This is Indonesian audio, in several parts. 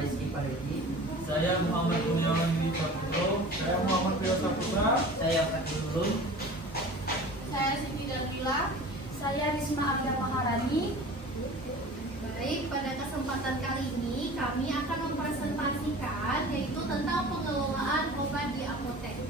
Rizky Paridi. Saya Muhammad Kurniawan Dwi Saputro. Saya Muhammad Rio Saputra. Saya Fatul Ulum. Saya Siti Darmila. Saya Risma Abda Maharani. Baik, pada kesempatan kali ini kami akan mempresentasikan yaitu tentang pengelolaan obat di apotek.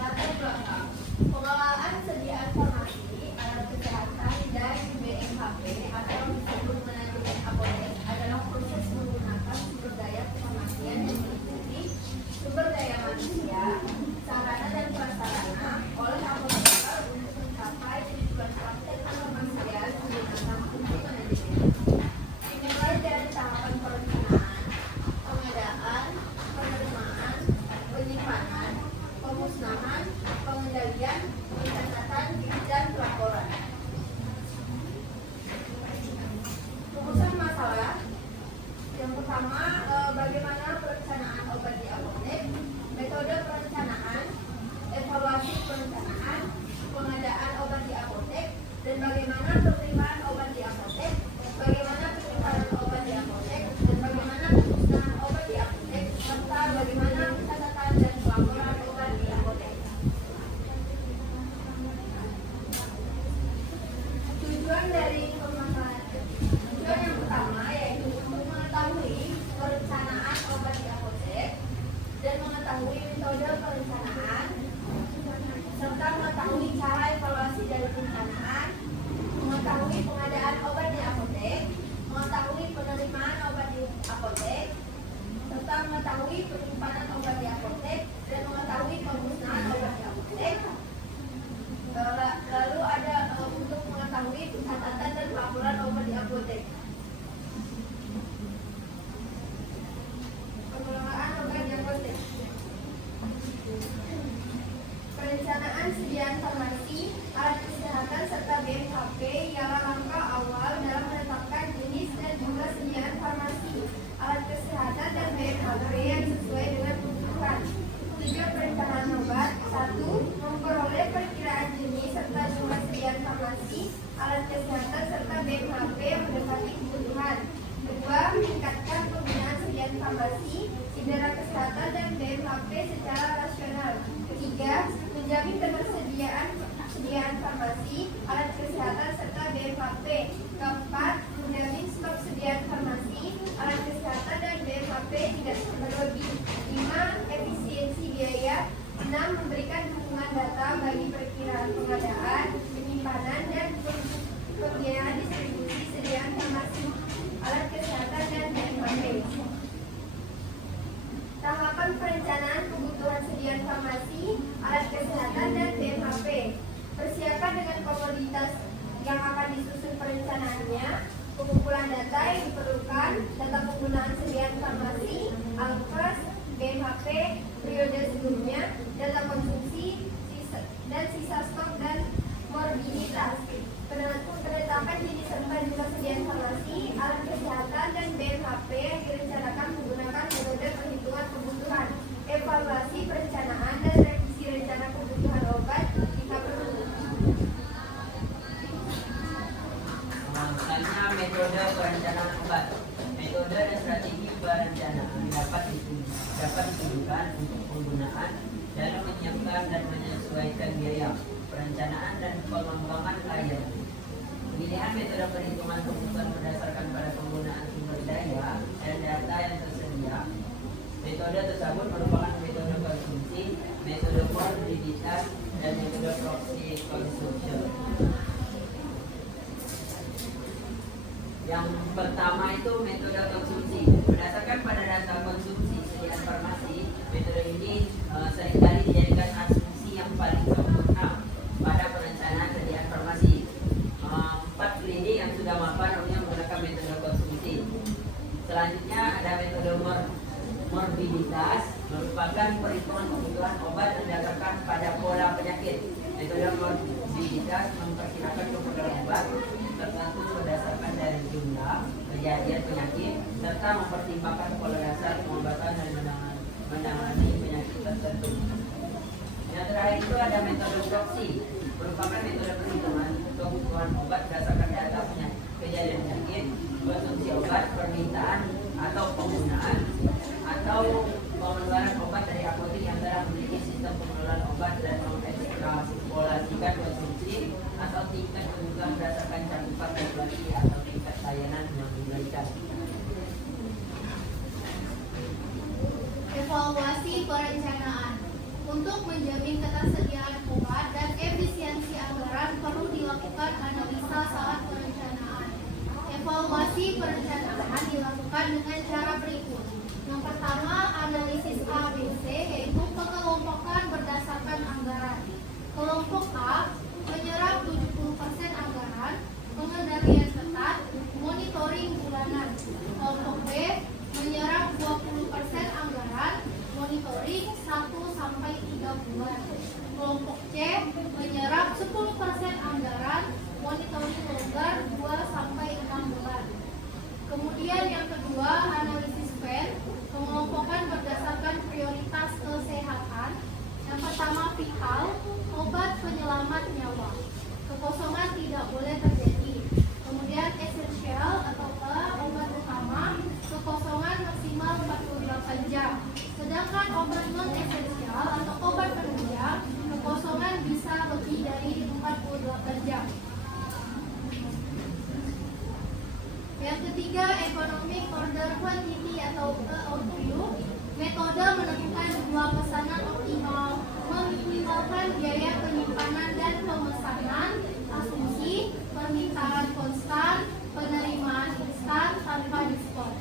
Latar belakang pengelolaan sediaan farmasi, alat kesehatan dan BMHP atau disebut manajemen apotek adalah proses menggunakan sumber daya kefarmasian yang meliputi sumber daya manusia, sarana dan prasarana oleh apoteker untuk mencapai tujuan praktek kefarmasian menggunakan fungsi manajemen. Dimulai dari tahapan perencanaan, pengadaan, penerimaan, penyimpanan, pemusnahan, pengendalian, pencatatan, dan pelaporan. Rumusan masalah. Yang pertama, bagaimana perencanaan obat di apotek, metode perencanaan, evaluasi perencanaan, pengadaan obat di apotek, dan bagaimana penerimaan obat di apotek, bagaimana penyimpanan obat di apotek, dan bagaimana pemusnahan obat di apotek, serta bagaimana pencatatan dan pelaporan obat di apotek. Tujuan dari permasalahan. Tujuan yang pertama yaitu untuk mengetahui perencanaan obat di apotek dan mengetahui metode perencanaan serta mengetahui cara evaluasi dari perencanaan, mengetahui pengadaan obat di apotek, mengetahui penerimaan obat di apotek, serta mengetahui penyimpanan obat di apotek dan mengetahui pemusnahan obat di apotek. Lalu ada untuk mengetahui pencatatan dan pelaporan obat di apotek. Pengelolaan obat di apotek. Perencanaan sediaan farmasi, alat kesehatan serta BMHP ialah langkah awal dalam menetapkan jenis dan jumlah sediaan farmasi, alat kesehatan dan BMHP yang sesuai dengan kebutuhan. Tujuan perencanaan obat: 1. Memperoleh perkiraan jenis serta jumlah sediaan farmasi, alat kesehatan serta BMHP yang mendekati kebutuhan. 2. Meningkatkan penggunaan sediaan farmasi, cedera kesehatan dan BMHP secara rasional. 3. Menjamin ketersediaan farmasi, alat kesehatan serta BMHP. 4. Menjamin stok sediaan farmasi, alat kesehatan dan BMHP tidak berlebih. 5. Efisiensi biaya. 6. Memberikan dukungan data bagi perkiraan pengadaan, penyimpanan dan pembiayaan distribusi sediaan farmasi, alat kesehatan dan BMHP. Tahapan perencanaan kebutuhan sediaan farmasi, alat kesehatan dan BMHP. Persiapan dengan komoditas yang akan disusun perencanaannya, pengumpulan data yang diperlukan, data penggunaan sediaan farmasi, alkes, BMHP, periode sebelumnya, data konsumsi, dan sisa stok dan morbiditas. Penetapan jenis serta jumlah sediaan farmasi, alat kesehatan dan BMHP yang direncanakan menggunakan metode perhitungan kebutuhan, evaluasi perencanaan dan revisi rencana kebutuhan obat jika perlu. Selanjutnya metode perencanaan obat. Metode dan strategi perencanaan dapat ditujukan untuk penggunaan dalam menyiapkan dan menyesuaikan biaya, perencanaan dan pengembangan layanan. Pemilihan metode perhitungan kebutuhan berdasarkan pada penggunaan sumber daya dan data yang tersedia. Metode tersebut merupakan metode konsumsi, metode morbiditas, dan metode proxy consumption. Yang pertama itu metode konsumsi. Berdasarkan pada data konsumsi sediaan farmasi, metode ini seringkali dijadikan asumsi yang paling sempurna pada perencanaan sediaan farmasi. 4 klinik yang sudah mapan umumnya menggunakan metode konsumsi. Selanjutnya ada metode morbiditas, merupakan perhitungan kebutuhan obat berdasarkan pada pola penyakit. Metode morbiditas memperkirakan kebutuhan obat tertentu berdasarkan dari jumlah, kejadian penyakit, serta mempertimbangkan pola dasar pengobatan dan menangani penyakit tertentu. Yang terakhir itu ada metode proxy, pengeluaran obat berdasarkan data kejadian sakit, konsumsi obat, permintaan atau penggunaan, atau pengeluaran obat dari apotek yang telah memiliki sistem pengelolaan obat dan mengekstrapolisikan konsumsi, atau tingkat kebutuhan berdasarkan cakupan regulasi atau tingkat layanan yang diberikan. Evaluasi perencanaan. Untuk menjamin ketersediaan obat dan efisiensi anggaran perlu dilakukan analisa saat perencanaan. Evaluasi perencanaan dilakukan dengan cara berikut. Yang pertama, analisis ABC, yaitu pengelompokan berdasarkan anggaran. Kelompok A menyerap 70% anggaran, pengendalian ketat, monitoring bulanan. Kelompok B menyerap 20% anggaran, monitoring 1-3 bulan. Kelompok C menyerap 10% anggaran, monitoring longgar 2-6 bulan. Kemudian yang kedua, analisis PEN, pengelompokan berdasarkan prioritas kesehatan. Yang pertama, vital, obat penyelamat nyawa. Kekosongan tidak boleh terjadi. Kemudian esensial atau obat utama, kekosongan maksimal 48 jam. Sedangkan obat non esensial atau obat penunjang, kekosongan bisa lebih dari 48 jam. Yang ketiga, economic order quantity atau EOQ, metode menentukan jumlah pesanan optimal, meminimalkan biaya penyimpanan dan pemesanan, asumsi, permintaan konstan, penerimaan instan tanpa diskon.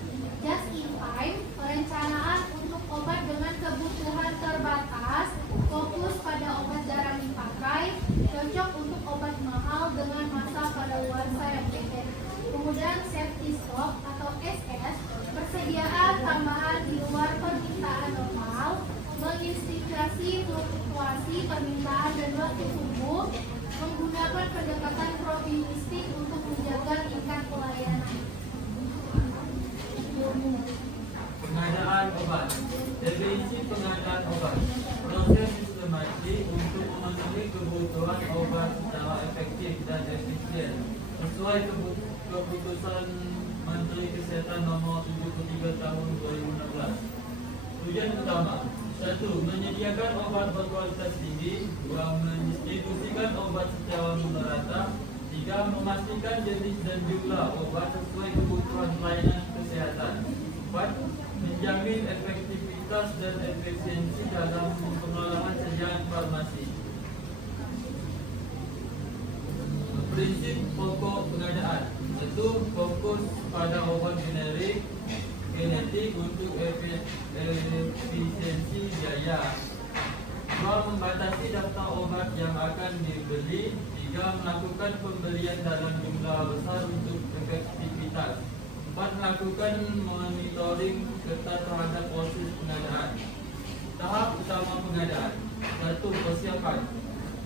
Just in time, perencanaan untuk obat dengan kebutuhan terbatas, fokus pada obat jarang dipakai, cocok untuk obat mahal dengan masa kadaluarsa yang pendek. Kemudian safety stock atau SS, persediaan tambahan di luar permintaan normal, mengintegrasi fluktuasi permintaan dan waktu tunggu, menggunakan pendekatan probabilistik untuk menjaga tingkat pelayanan. Pengadaan obat. Definisi pengadaan obat. Proses sistematik untuk memenuhi kebutuhan obat secara efektif dan efisien sesuai keputusan Menteri Kesehatan Nomor 73 Tahun 2016. Tujuan utama: 1. Menyediakan obat berkualitas tinggi. 2. Mendistribusikan obat secara merata. 3. Memastikan jenis dan jumlah obat sesuai kebutuhan pelayanan kesehatan. 4. Menjamin efektivitas dan efisiensi dalam pengelolaan sediaan farmasi. Prinsip pokok pengadaan. 1. Fokus pada obat genetik untuk efisiensi biaya. 2. Membatasi daftar obat yang akan dibeli. 3. Melakukan pembelian dalam jumlah besar untuk efektivitas. 4. Melakukan monitoring ketat terhadap proses pengadaan. Tahap utama pengadaan. 1. Persiapan.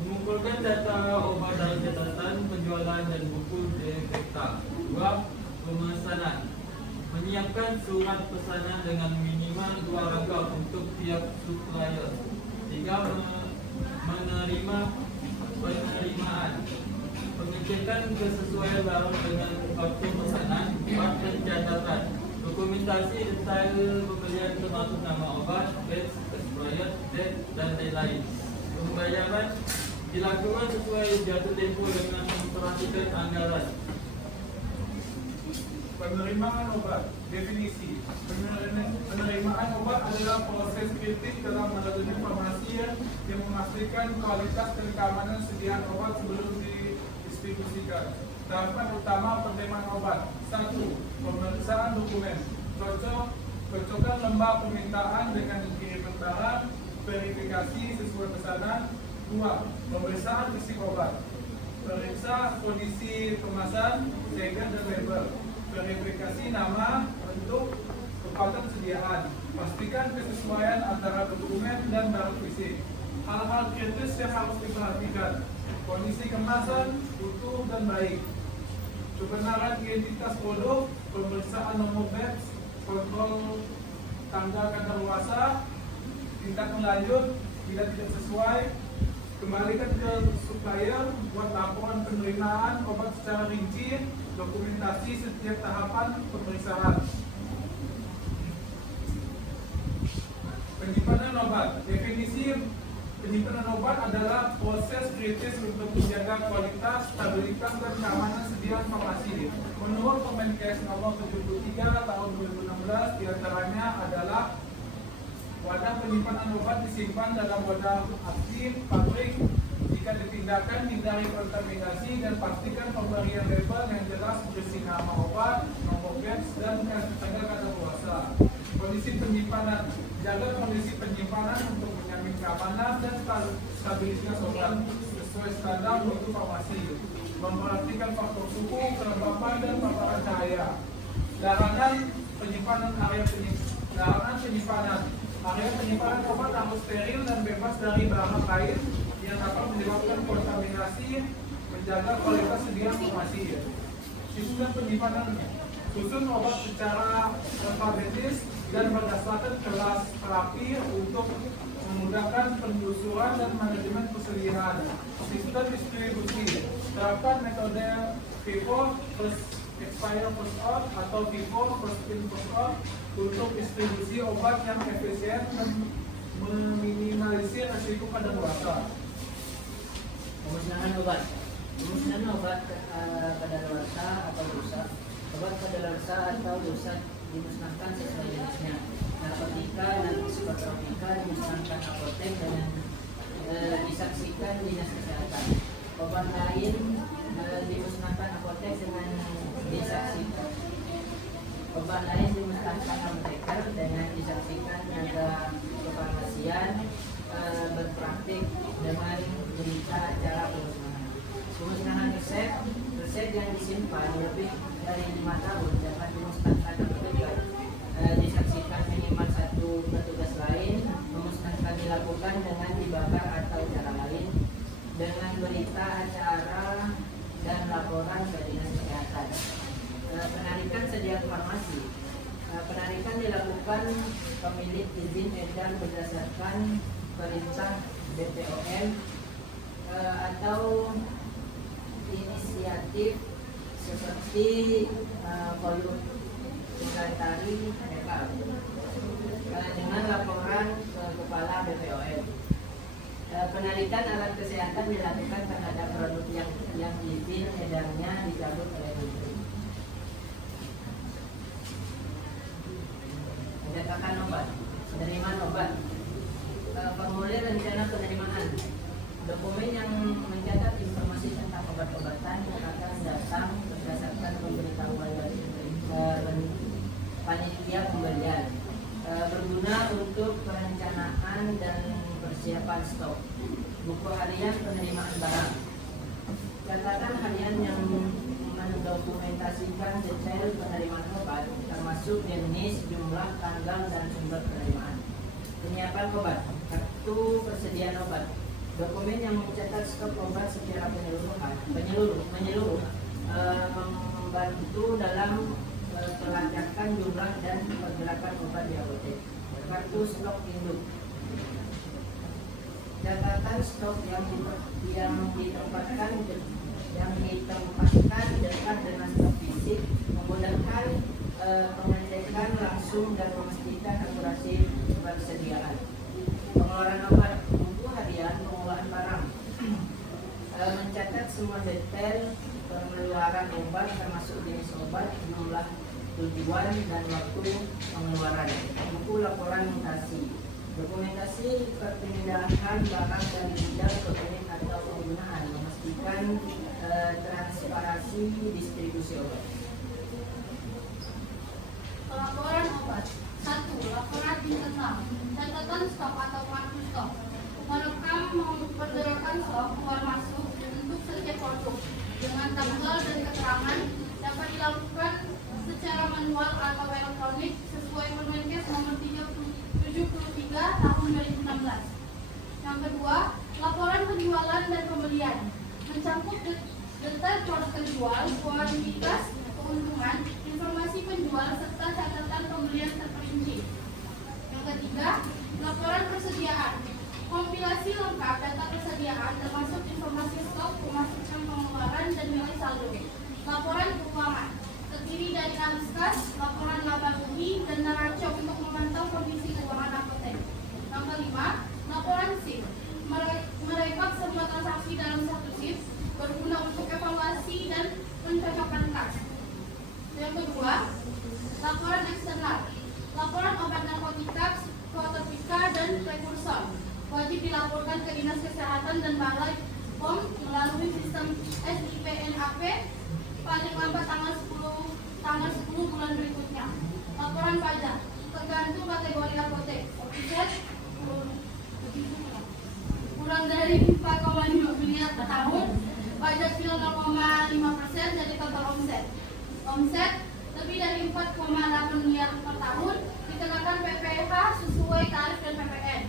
Mengumpulkan data obat dari catatan penjualan dan buku detekta. 2. Pemesanan. Menyiapkan surat pesanan dengan minimal 2 rangkap untuk tiap supplier. 3. Menerima penerimaan. Pengecekan kesesuaian barang dengan faktur pesanan. 4. Pencatatan. Dokumentasi detail pembelian termasuk nama obat, batch, expired date, dan lain-lain. Pembayaran dilakukan sesuai jatuh tempoh dengan memperhatikan anggaran. Penerimaan obat. Definisi. Penerimaan obat adalah proses kritik dalam manajemen farmasi yang memastikan kualitas dan keamanan sediaan obat sebelum didistribusikan. Tahapan utama penerimaan obat. 1. Pemeriksaan dokumen. Cocokan lembah permintaan dengan kiriman barang. Verifikasi sesuai pesanan. 2. Pemeriksaan isi obat. Periksa kondisi kemasan, segel dan label. Verifikasi nama, bentuk, kekuatan sediaan. Pastikan kesesuaian antara dokumen dan barang fisik. Hal-hal kritis yang harus diperhatikan: kondisi kemasan, utuh dan baik, kebenaran identitas produk, pemeriksaan nomor batch, kontrol tanggal kadaluarsa, tindak lanjut bila tidak sesuai, kembalikan ke supplier buat laporan penerimaan obat secara rinci, dokumentasi setiap tahapan pemeriksaan. Penyimpanan obat. Definisi penyimpanan obat adalah proses kritis untuk menjaga kualitas, stabilitas, dan keamanan sediaan farmasi. Menurut Permenkes nomor 73 tahun 2016, diantaranya adalah wadah penyimpanan obat disimpan dalam wadah aktif pabrik. Jika ditindakan, hindari kontaminasi dan pastikan pemberian label yang jelas berisi nama obat, nomor batch, dan tanggal kadaluarsa. Kondisi penyimpanan. Jaga kondisi penyimpanan untuk menjamin keamanan dan stabilitas obat sesuai standar mutu farmasi. Memperhatikan faktor suhu, kelembapan, dan paparan cahaya. Larangan penyimpanan larangan penyimpanan. Area penyimpanan obat harus steril dan bebas dari bahan lain yang dapat menyebabkan kontaminasi. Menjaga kualitas sediaan farmasi. Sistem penyimpanan. Susun obat secara alfabetis dan berdasarkan kelas terapi untuk memudahkan penelusuran dan manajemen persediaan. Sistem distribusi. Terapkan metode FIFO first expire first out atau FIFO first in first out untuk distribusi obat yang efisien dan meminimalisir risiko kadaluarsa. Pemusnahan obat. Pemusnahan obat kadaluarsa atau rusak. Obat kadaluarsa atau rusak dimusnahkan sesuai jenisnya. Narkotika dan psikotropika dimusnahkan apotek dengan disaksikan dinas kesehatan. Obat lain dimusnahkan apotek dengan disaksikan. Obat lain dimusnahkan apoteker dengan disaksikan tenaga kefarmasian berpraktik dengan berita acara pemusnahan. Pemusnahan resep. Resep yang disimpan lebih dari 5 tahun dapat dimusnahkan apoteker. Disaksikan minimal 1 petugas lain. Memusnahkan dilakukan dengan dibakar atau cara lain dengan berita acara dan laporan ke dinas kesehatan. Penarikan sediaan farmasi. Penarikan dilakukan pemilik izin edar berdasarkan perintah BPOM atau inisiatif seperti voluntari dengan laporan ke kepala BPOM. Penarikan alat kesehatan dilakukan terhadap produk yang izin edarnya dicabut oleh Menteri. Pencetakan obat. Penerimaan obat. Formulir rencana penerimaan. Dokumen yang mencatat informasi tentang obat-obatan akan datang berdasarkan pemberitahuan dari panitia pembelian. Berguna untuk perencanaan dan persiapan stok. Buku harian penerimaan barang. Catatan harian yang mendokumentasikan detail penerimaan obat, termasuk jenis, jumlah, tanggal, dan sumber penerimaan. Penyiapan obat. Kartu persediaan obat. Dokumen yang mencatat stok obat secara menyeluruh membantu dalam pelacakan jumlah dan pergerakan obat di apotek. Kartu stok induk. Catatan stok yang ditempatkan dekat dengan stok fisik memudahkan pengecekan langsung dan memastikan akurasi persediaan. Pengeluaran obat. Buku harian pengelolaan barang. Mencatat semua detail pengeluaran obat termasuk jenis obat, jumlah tujuan, dan waktu pengeluaran. Buku laporan mutasi. Dokumentasi perpindahan barang dari bidang ke unit atau penggunaan, memastikan transparansi distribusi obat. Pelaporan obat. 1. Laporan internal. Catatan stok atau kartu stok. Merekam pergerakan stok keluar masuk untuk setiap produk dengan tanggal dan keterangan dapat dilakukan secara manual atau elektronik sesuai Permenkes nomor 73 tahun 2016. Yang kedua, laporan penjualan dan pembelian mencakup detail produk terjual, kuantitas, keuntungan, informasi penjual, serta catatan pembelian terperinci. Yang ketiga, laporan persediaan, kompilasi lengkap data persediaan termasuk informasi stok, pemasukan pengeluaran, SIPNAP paling lambat tanggal 10 bulan berikutnya. Laporan pajak tergantung kategori apotek. Omset kurang dari 4,5 miliar per tahun, pajak kilo 0,5% dari total omset. Omset lebih dari 4,8 miliar per tahun dikenakan PPh sesuai tarif dan PPN.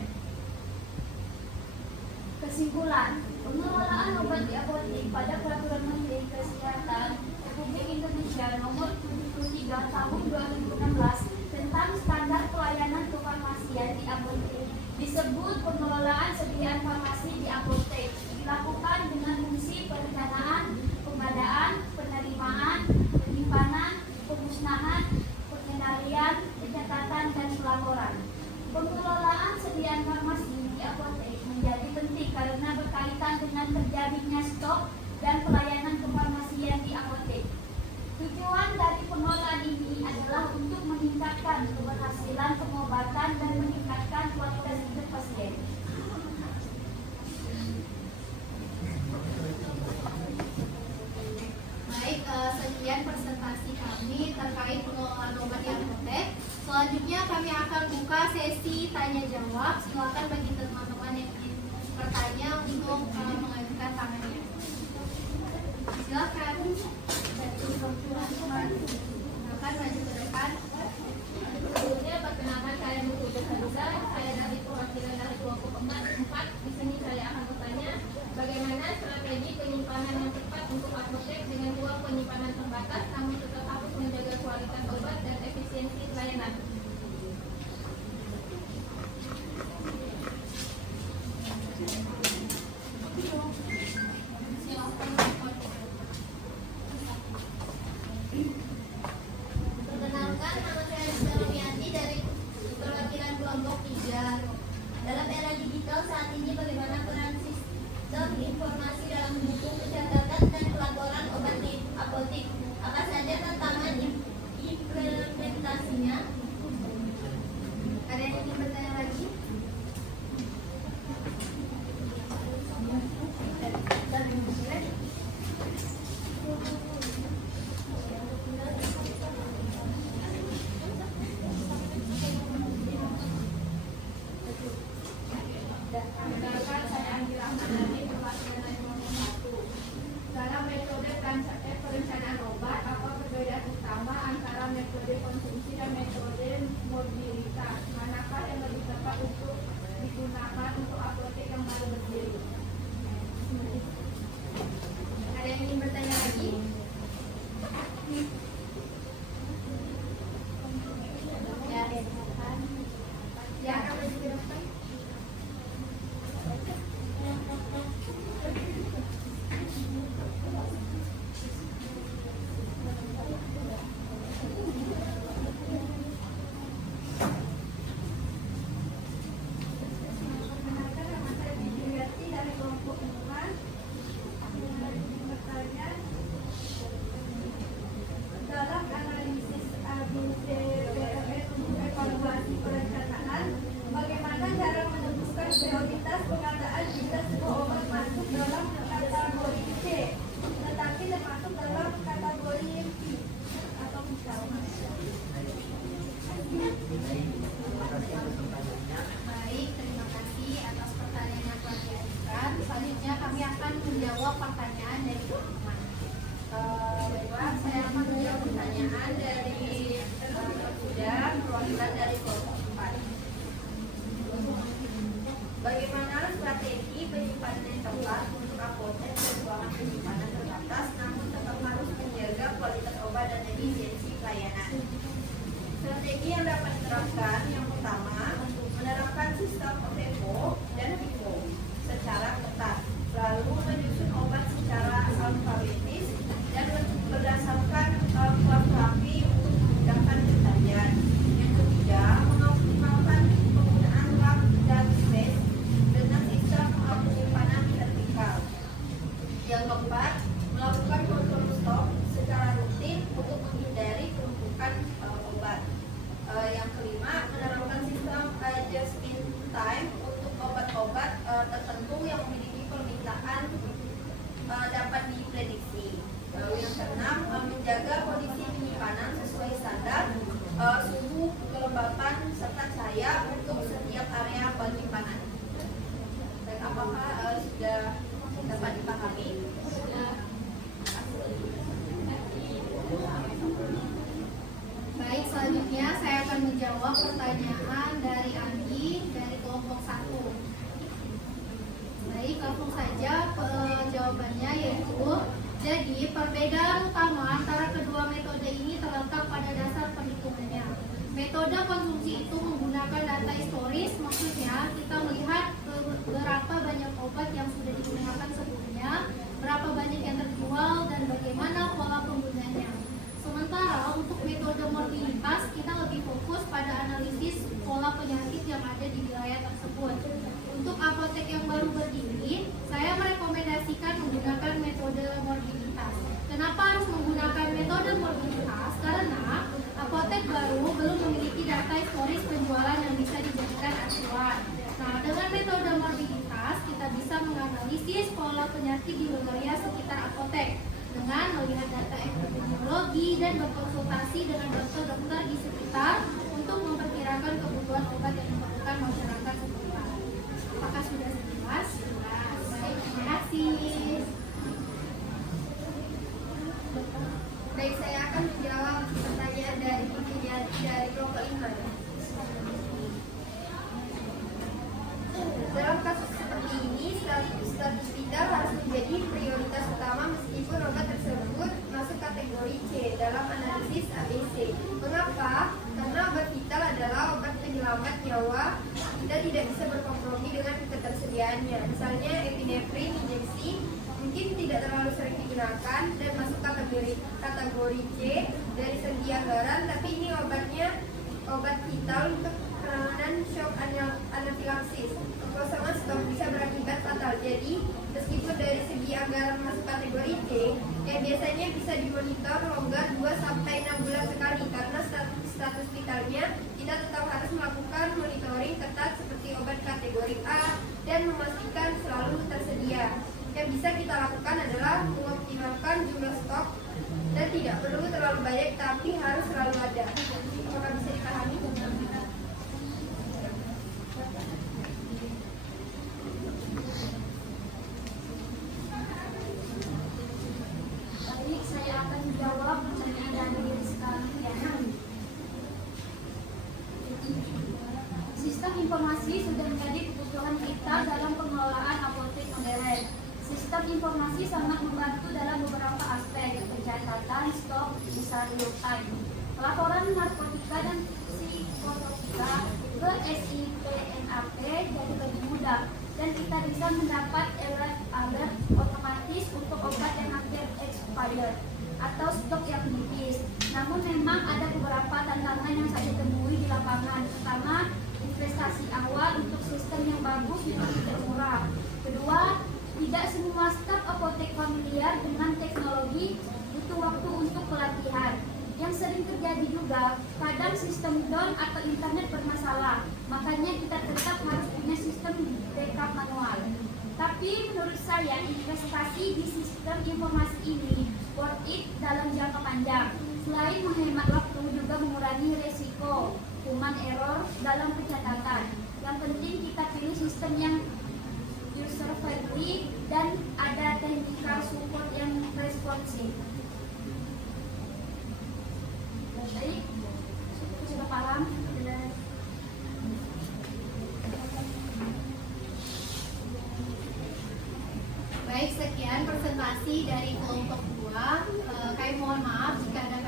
Kesimpulan, pengelolaan obat di apotek pada Peraturan Menteri Kesehatan Republik Indonesia Nomor 73 Tahun 2016 tentang standar pelayanan kefarmasian di apotek disebut pengelolaan sediaan farmasi di apotek dilakukan dengan fungsi perencanaan, pengadaan, penerimaan, penyimpanan, pemusnahan, pengendalian, pencatatan, dan pelaporan. Pengelolaan sediaan farmasi di apotek menjadi penting karena berkaitan dengan terjadinya stok dan pelayanan kefarmasian di apotek. Tujuan dari pengelolaan ini adalah untuk meningkatkan keberhasilan pengobatan dan meningkatkan kualitas hidup pasien. Baik, sekian presentasi kami terkait pengelolaan obat di apotek. Selanjutnya kami akan buka sesi tanya jawab. Silakan bagi teman-teman yang ingin bertanya untuk mengajukan tangannya. Silakan. Silakan maju ke depan. Sebelumnya perkenalkan saya Mutu Besaduga, saya dari perwakilan dari kelompok 4. Di sini saya akan bertanya bagaimana strategi penyimpanan yang tepat untuk apotek dengan ruang penyimpanan terbatas namun tetap harus menjaga kualitas obat dan efisiensi pelayanan. Perkenalkan, nama saya Rizka Romiati dari perwakilan kelompok 3. Dalam era digital saat ini, bagaimana peran sistem informasi dalam mendukung pencatatan dan pelaporan obat di apotek? Apa saja tantangan implementasinya? Ada yang ingin bertanya lagi? Perkenalkan saya Anggi Rahman dari perwakilan dari kelompok 1. Dalam metode perencanaan obat, apa perbedaan utama antara metode konsumsi dan metode mobilitas? Manakah yang lebih tepat untuk digunakan untuk apotek yang baru berdiri? Ada yang ingin bertanya lagi? Ya, silakan. Ya, akan maju ke depan. Perkenalkan, nama saya Bibiati dari kelompok 4. Bertanya, dalam analisis ABCDEF untuk evaluasi perencanaan, bagaimana cara menentukan prioritas pengadaan jika sebuah obat masuk dalam kategori C, tetapi termasuk dalam kategori B atau misalnya? Baik, terima kasih atas pertanyaan yang telah diajukan. Selanjutnya kami akan menjawab pertanyaan dari teman-teman. Baiklah, saya akan menjawab pertanyaan dari Kuda, perwakilan dari kelompok 4. Bagaimana strategi penyimpanan yang tepat untuk apotek dan ruangan penyimpanan terbatas namun tetap harus menjaga kualitas obat dan efisiensi pelayanan? Strategi yang dapat diterapkan yang pertama, menerapkan sistem FIFO dan FIFO secara ketat, lalu menyusun obat secara alfabetis dan berdasarkan filosofi untuk memudahkan pencarian. Yang ketiga, mengoptimalkan penggunaan lab dan space dengan sistem penyimpanan vertikal. Yang keempat, melakukan kontrol stok secara rutin untuk menghindari penumpukan obat. Yang kelima, menerapkan sistem just in time untuk obat-obat tertentu yang memiliki permintaan dapat prediksi. Lalu yang keenam, menjaga kondisi penyimpanan sesuai standar suhu, kelembapan, serta cahaya untuk setiap area penyimpanan. Dan apakah sudah dapat dipahami? Baik, selanjutnya saya akan menjawab pertanyaan dari Andi dari kelompok 1. Baik, langsung saja jawabannya, yaitu jadi perbedaan utama antara kedua metode ini terletak pada dasar perhitungannya. Metode konsumsi itu menggunakan data historis, maksudnya kita melihat berapa banyak obat yang sudah digunakan sebelumnya, berapa banyak yang terjual, dan bagaimana pola penggunanya. Sementara untuk metode morbiditas, kita lebih fokus pada analisis pola penyakit yang ada di wilayah tersebut. Untuk apotek yang baru berdiri, saya merekomendasikan menggunakan metode morbiditas. Kenapa harus menggunakan metode morbiditas? Karena apotek baru belum memiliki data historis penjualan yang bisa dijadikan acuan. Nah, dengan metode morbiditas, kita bisa menganalisis pola penyakit di wilayah sekitar apotek dengan melihat data epidemiologi dan berkonsultasi dengan dokter-dokter di sekitar untuk memperkirakan kebutuhan obat yang diperlukan masyarakat setempat. Apakah sudah jelas? Baik, terima kasih. Baik, saya akan menjawab pertanyaan dari kelompok 5. Dalam kasus seperti ini, status vital harus menjadi prioritas utama meskipun obat tersebut masuk kategori C dalam analisis ABC. Mengapa? Karena obat vital adalah obat penyelamat nyawa. Kita tidak bisa berkompromi dengan ketersediaannya. Misalnya epinefrin injeksi mungkin tidak terlalu sering digunakan dan masuk kategori C dari segi anggaran, tapi ini obatnya obat vital untuk penanganan shock anafilaksis. Kekosongan stok bisa berakibat fatal. Jadi, meskipun dari segi anggaran masuk kategori C, biasanya bisa dimonitor longgar 2-6 bulan sekali karena status vitalnya kita tetap harus melakukan monitoring ketat seperti obat kategori A dan memastikan selalu tersedia. Yang bisa kita lakukan adalah mengoptimalkan jumlah stok dan tidak perlu terlalu banyak tapi harus selalu ada. Apakah bisa dipahami? Baik, saya akan menjawab pertanyaan dari Rizka Fiana. Sistem informasi sudah menjadi kebutuhan kita dalam pengelolaan apotek modern. Sistem informasi sangat membantu dalam beberapa aspek, pencatatan stok bisa real time, pelaporan narkotika dan psikotropika ke SIPNAP jadi lebih mudah, dan kita bisa mendapat alert otomatis untuk obat yang hampir expired atau stok yang menipis. Namun memang ada beberapa tantangan yang saya temui di lapangan, pertama investasi awal untuk sistem yang bagus memang tidak murah. Kedua, tidak semua staf apotek familiar dengan teknologi, butuh waktu untuk pelatihan. Yang sering terjadi juga, kadang sistem down atau internet bermasalah, makanya kita tetap harus punya sistem backup manual. Tapi menurut saya, investasi di sistem informasi ini worth it dalam jangka panjang. Selain menghemat waktu, juga mengurangi resiko human error dalam pencatatan. Yang penting kita pilih sistem yang user friendly dan ada technical support yang responsif. Baik, sudah paham? Baik, sekian presentasi dari kelompok 2. Kami mohon maaf jika ada